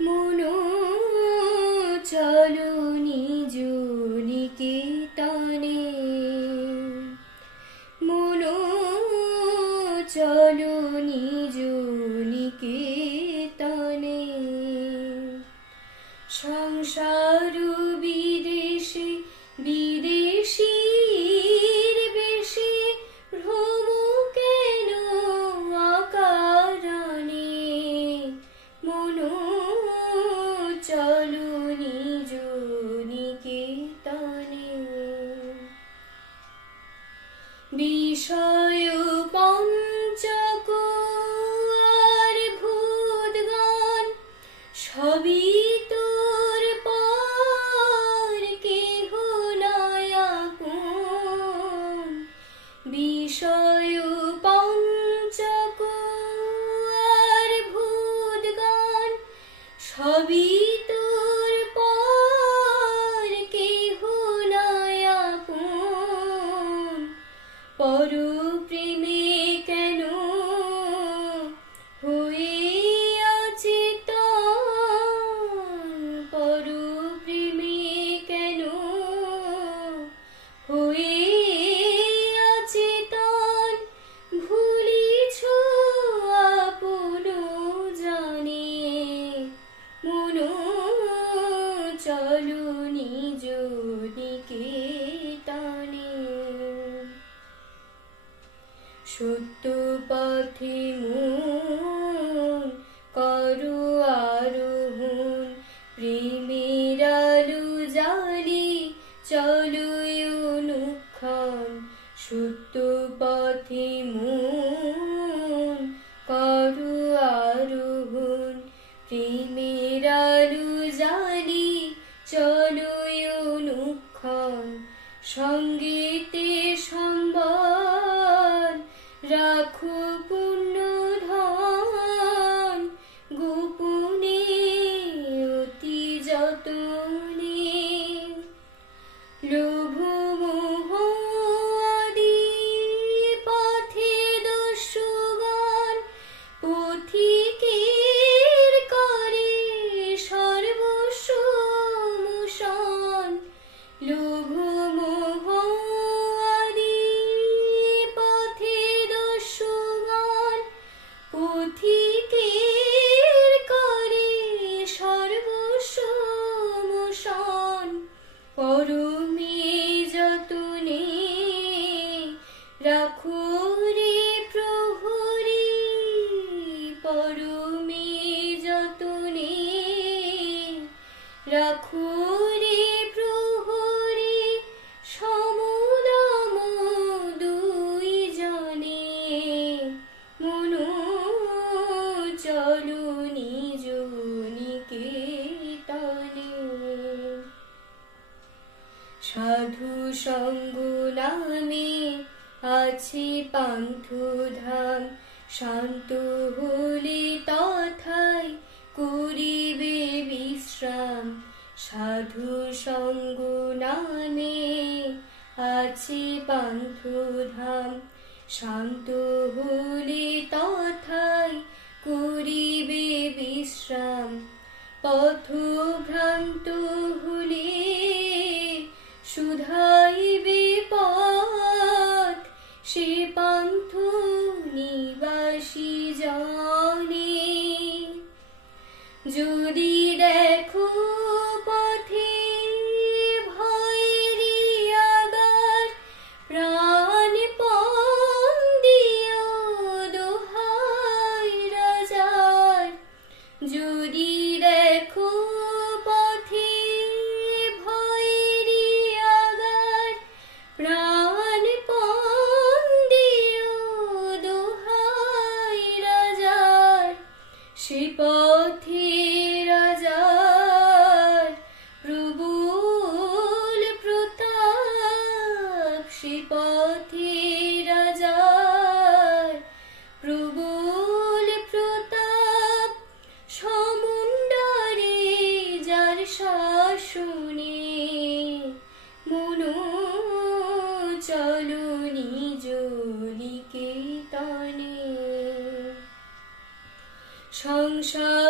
মনো চলো নিজ নিকেতনে। মনো চলো নিজ চলো নিজ নিকেতনে। সত্য পথে মন করো আরোহণ, প্রেমের আলো জালি চলো অনুক্ষণ। সত্য পথে মন সাধু সঙ্গ নামে আছে পান্থুধাম। শান্ত হলে তথায় করিবে বিশ্রাম। সাধু সঙ্গ নামে আছে পান্থুধাম। শান্ত হলে তথায় করিবে বিশ্রাম। পথ ভ্রান্ত শুধাইবে পথ সে পান্থ নিবাসী জনে। পথে Solution